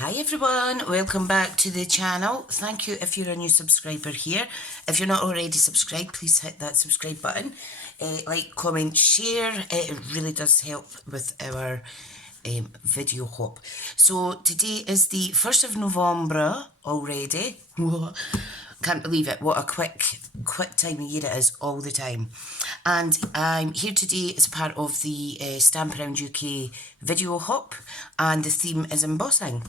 Hi everyone, welcome back to the channel. Thank you if you're a new subscriber here. If you're not already subscribed, please hit that subscribe button. Like, comment, share. It really does help with our video hop. So today is the 1st of November already. Can't believe it. What a quick time of year it is all the time. And I'm here today as part of the Stamp Around UK video hop, and the theme is embossing.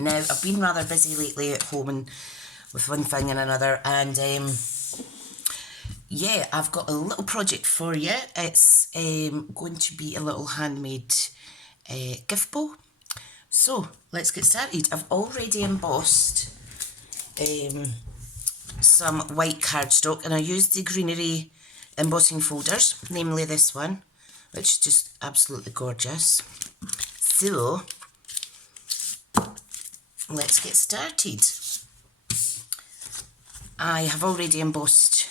Now, I've been rather busy lately at home and with one thing and another, and yeah, I've got a little project for you. It's going to be a little handmade gift bow. So, let's get started. I've already embossed some white cardstock, and I used the greenery embossing folders, namely this one, which is just absolutely gorgeous. So, let's get started. I have already embossed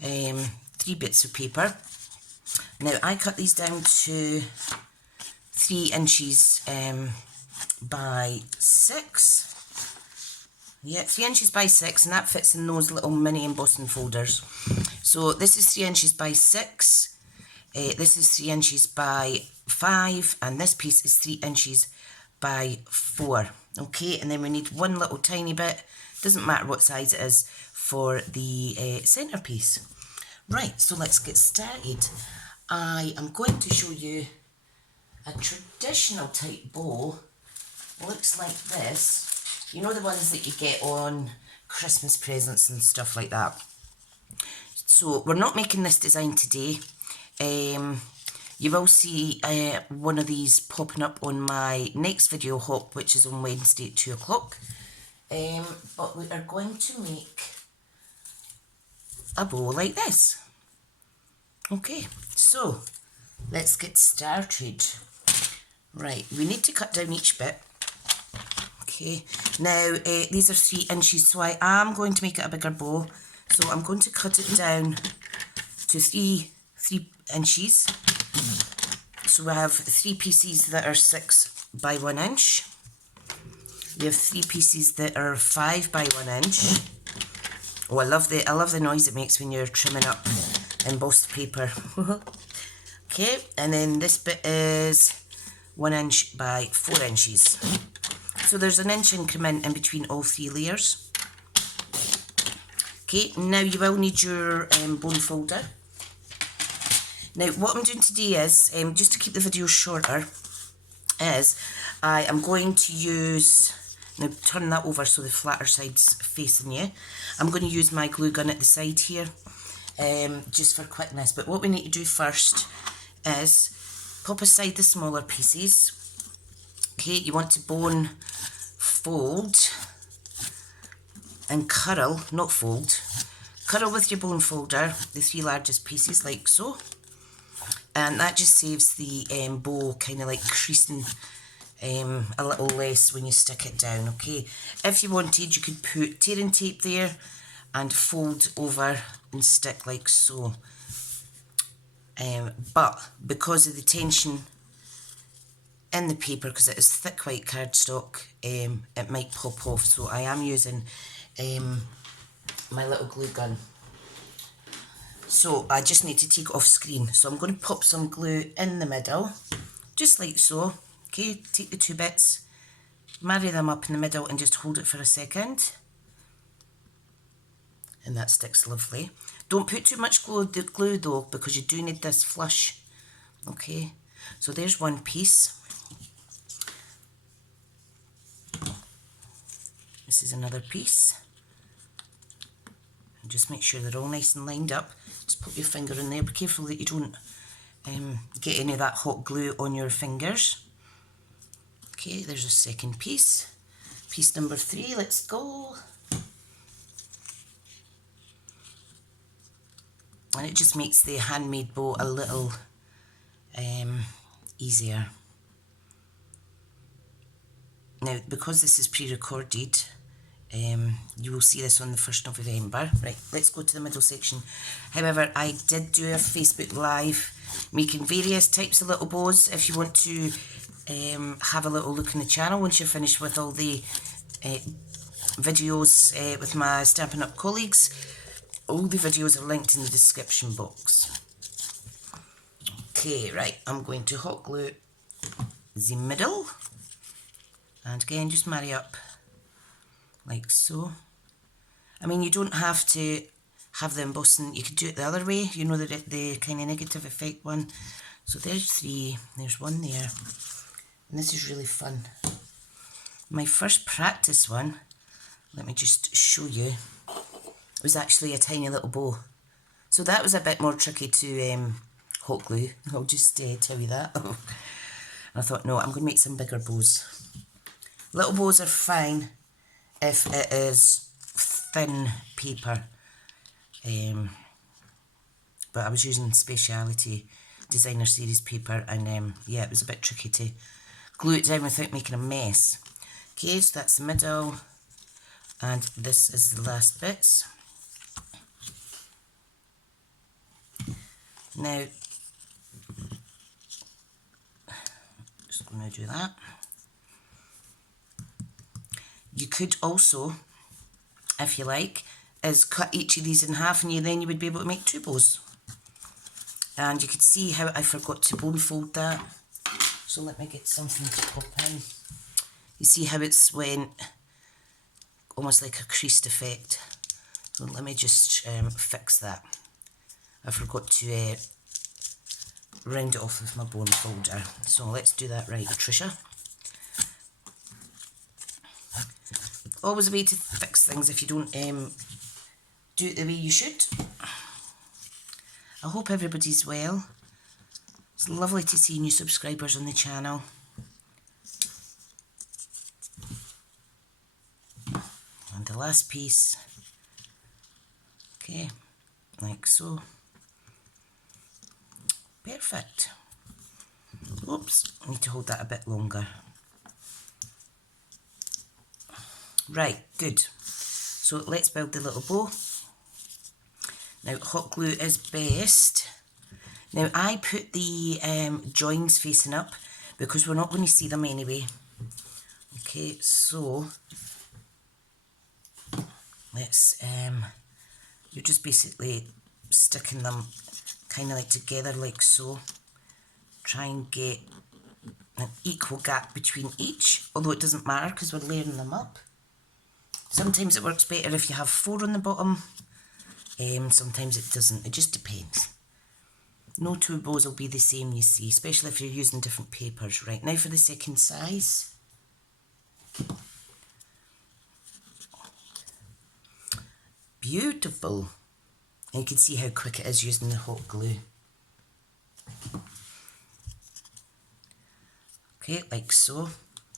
3 bits of paper. Now, I cut these down to 3 inches by 6. Yeah, 3 inches by 6, and that fits in those little mini embossing folders. So this is 3 inches by 6, this is 3 inches by 5, and this piece is 3 inches by 4. Okay, and then we need one little tiny bit, doesn't matter what size it is, for the centrepiece. Right, so let's get started. I am going to show you a traditional type bow. Looks like this. You know, the ones that you get on Christmas presents and stuff like that. So we're not making this design today. You will see one of these popping up on my next video hop, which is on Wednesday at 2 o'clock. But we are going to make a bow like this. Okay, so let's get started. Right, we need to cut down each bit. Okay, now these are 3 inches, so I am going to make it a bigger bow. So I'm going to cut it down to 3 inches. So we have 3 pieces that are 6 by 1 inch. We have 3 pieces that are 5 by 1 inch. Oh, I love the noise it makes when you're trimming up embossed paper. Okay, and then this bit is 1 inch by 4 inches. So there's an inch increment in between all 3 layers. Okay, now you will need your bone folder. Now, what I'm doing today is, just to keep the video shorter, is I am going to use, now turn that over so the flatter side's facing you. I'm going to use my glue gun at the side here, just for quickness. But what we need to do first is pop aside the smaller pieces. Okay, you want to bone fold and curl, not fold, curl with your bone folder the 3 largest pieces like so. And that just saves the bow kind of like creasing a little less when you stick it down, okay? If you wanted, you could put tearing tape there and fold over and stick like so. But because of the tension in the paper, because it is thick white cardstock, it might pop off. So I am using my little glue gun. So I just need to take it off screen. So I'm going to pop some glue in the middle, just like so. Okay, take the 2 bits, marry them up in the middle and just hold it for a second. And that sticks lovely. Don't put too much glue though, because you do need this flush. Okay, so there's one piece. This is another piece. And just make sure they're all nice and lined up. Just put your finger in there. Be careful that you don't get any of that hot glue on your fingers. Okay, there's a second piece. Piece number 3, let's go. And it just makes the handmade bow a little easier. Now, because this is pre-recorded, you will see this on the 1st of November. Right, let's go to the middle section. However, I did do a Facebook Live making various types of little bows. If you want to have a little look in the channel once you're finished with all the videos with my Stampin' Up colleagues. All the videos are linked in the description box. Okay, right, I'm going to hot glue the middle, and again just marry up like so. I mean, you don't have to have the embossing, you could do it the other way, you know, the kind of negative effect one. So there's 3, there's 1 there, and this is really fun. My first practice one, let me just show you, was actually a tiny little bow. So that was a bit more tricky to hot glue, I'll just tell you that. I thought, no, I'm going to make some bigger bows. Little bows are fine if it is thin paper, but I was using Speciality Designer Series paper, and yeah, it was a bit tricky to glue it down without making a mess. Okay, so that's the middle, and this is the last bits. Now, just going to do that. You could also, if you like, is cut each of these in half, and then you would be able to make 2 bows. And you could see how I forgot to bone fold that. So let me get something to pop in. You see how it's went almost like a creased effect. So let me just fix that. I forgot to round it off with my bone folder. So let's do that right, Tricia. Always a way to fix things if you don't do it the way you should. I hope everybody's well. It's lovely to see new subscribers on the channel. And the last piece. Okay, like so. Perfect. Oops, I need to hold that a bit longer. Right, good. So let's build the little bow. Now, hot glue is best. Now, I put the joins facing up because we're not going to see them anyway. Okay, so let's, you're just basically sticking them kind of like together like so. Try and get an equal gap between each, although it doesn't matter because we're layering them up. Sometimes it works better if you have 4 on the bottom, sometimes it doesn't, it just depends. No 2 bows will be the same, you see, especially if you're using different papers. Right, now for the second size. Beautiful. And you can see how quick it is using the hot glue. Okay, like so.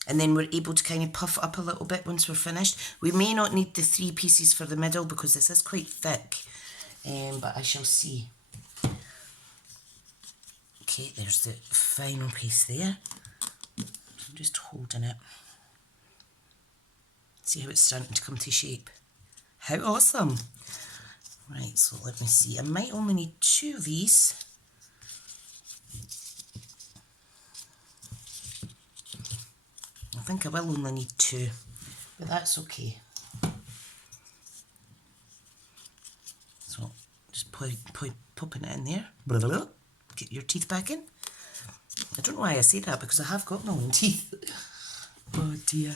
And then we're able to kind of puff up a little bit once we're finished. We may not need the 3 pieces for the middle because this is quite thick, but I shall see. Okay, there's the final piece there. I'm just holding it. See how it's starting to come to shape. How awesome! Right, so let me see. I might only need 2 of these. I think I will only need 2, but that's okay. So just popping it in there. Blah, blah, blah. Get your teeth back in. I don't know why I say that because I have got my own teeth. Oh dear.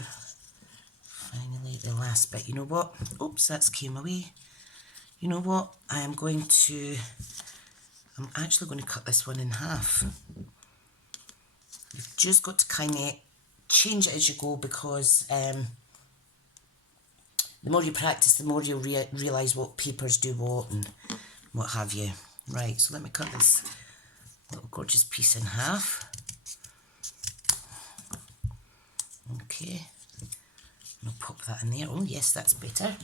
Finally, the last bit. You know what? Oops, that's came away. You know what? I'm actually going to cut this one in half. You've just got to kind of change it as you go because the more you practice, the more you'll realise what papers do what and what have you. Right, so let me cut this little gorgeous piece in half. Okay, and I'll pop that in there. Oh yes, that's better.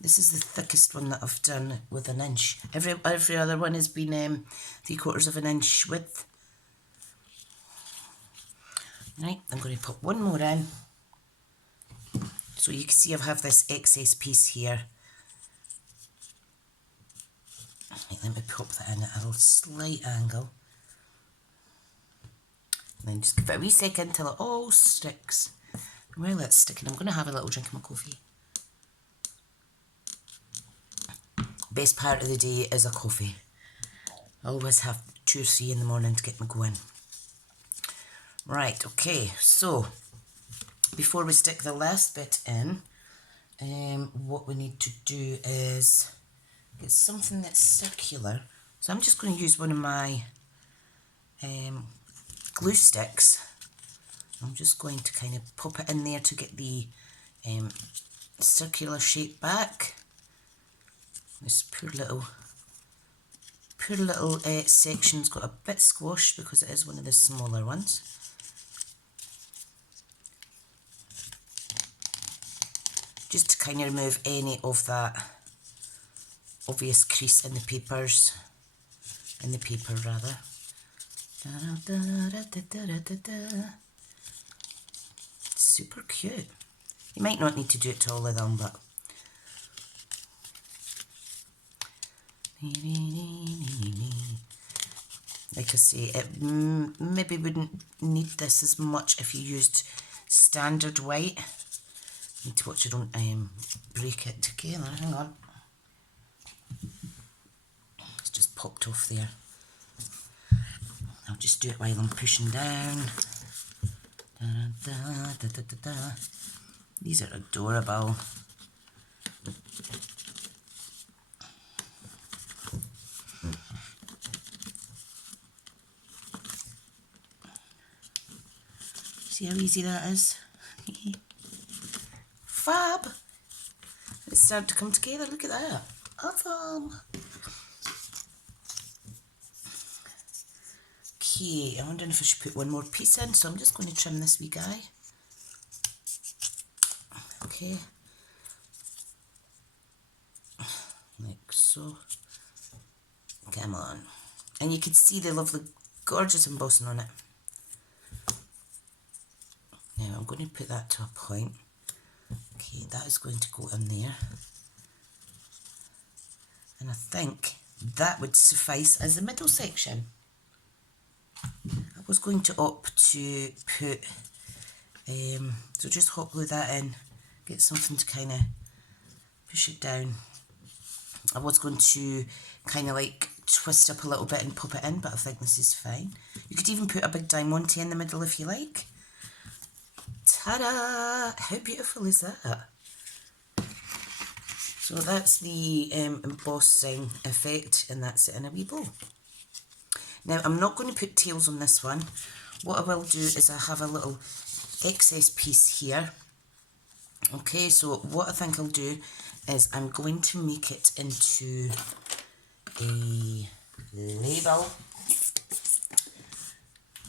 This is the thickest one that I've done with 1 inch. Every other one has been 3/4 of an inch width. Right, I'm going to put 1 more in. So you can see I have this excess piece here. Right, let me pop that in at a slight angle. And then just give it a wee second till it all sticks. And while it's sticking, I'm going to have a little drink of my coffee. Best part of the day is a coffee. I always have 2 or 3 in the morning to get me going. Right, okay, so before we stick the last bit in, what we need to do is get something that's circular. So I'm just going to use one of my glue sticks. I'm just going to kind of pop it in there to get the circular shape back. This poor little section's got a bit squashed because it is one of the smaller ones. Just to kind of remove any of that obvious crease in the papers, rather. Super cute. You might not need to do it to all of them, but like I say, it maybe wouldn't need this as much if you used standard white. Need to watch I don't break it together. Hang on. It's just popped off there. I'll just do it while I'm pushing down. Da, da, da, da, da, da. These are adorable. See how easy that is? Fab! It's starting to come together, look at that. Awesome! Okay, I'm wondering if I should put one more piece in, so I'm just going to trim this wee guy. Okay. Like so. Come on. And you can see the lovely, gorgeous embossing on it. Now I'm going to put that to a point. Okay, that is going to go in there. And I think that would suffice as the middle section. I was going to opt to put, so just hot glue that in, get something to kind of push it down. I was going to kind of like twist up a little bit and pop it in, but I think this is fine. You could even put a big diamante in the middle if you like. Ta-da! How beautiful is that? So that's the embossing effect, and that's it in a wee bow. Now I'm not going to put tails on this one. What I will do is I have a little excess piece here. Okay, so what I think I'll do is I'm going to make it into a label,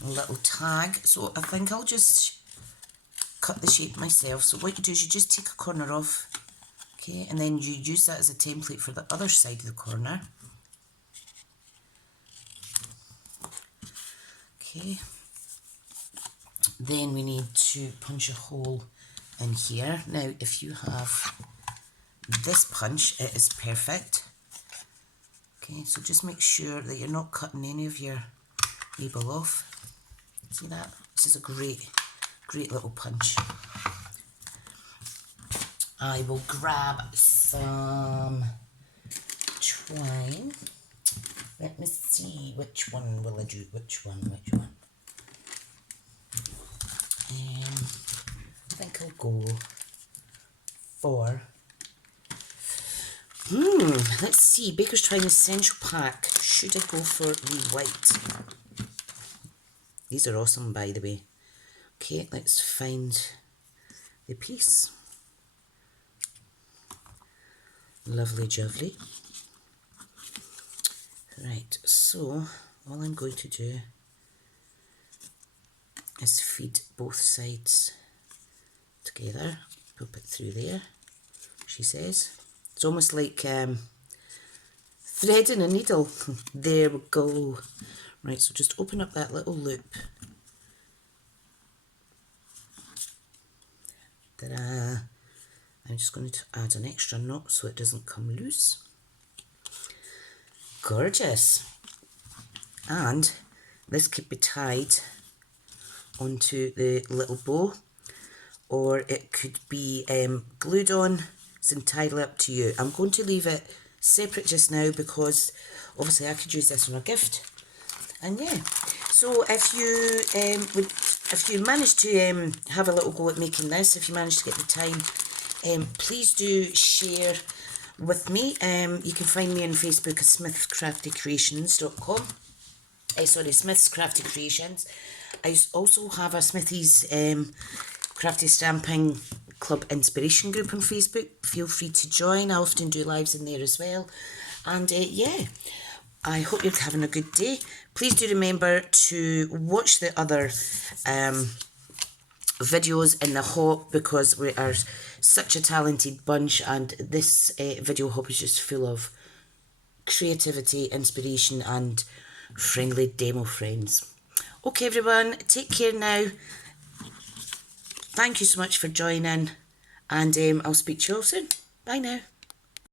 a little tag. So I think I'll just cut the shape myself. So what you do is you just take a corner off, okay, and then you use that as a template for the other side of the corner. Okay, then we need to punch a hole in here. Now if you have this punch, it is perfect. Okay, so just make sure that you're not cutting any of your label off. See that? This is a great little punch. I will grab some twine. Let me see, which one will I do? Which one? I think I'll go for, let's see, Baker's Twine Essential Pack. Should I go for the white? These are awesome, by the way. Okay, let's find the piece. Lovely jubbly. Right, so all I'm going to do is feed both sides together, pop it through there, she says. It's almost like threading a needle. There we go. Right, so just open up that little loop. Ta-da! I'm just going to add an extra knot so it doesn't come loose. Gorgeous. And this could be tied onto the little bow, or it could be glued on. It's entirely up to you. I'm going to leave it separate just now because obviously I could use this on a gift. And yeah, so if you manage to have a little go at making this, if you manage to get the time, please do share with me. You can find me on Facebook at smithcraftycreations.com. Sorry, Smith's Crafty Creations. I also have a Smithy's Crafty Stamping Club Inspiration group on Facebook. Feel free to join. I often do lives in there as well. And yeah, I hope you're having a good day. Please do remember to watch the other videos in the hop, because we are such a talented bunch, and this video hop is just full of creativity, inspiration and friendly demo friends. Okay everyone, take care now. Thank you so much for joining, and I'll speak to you all soon. Bye now.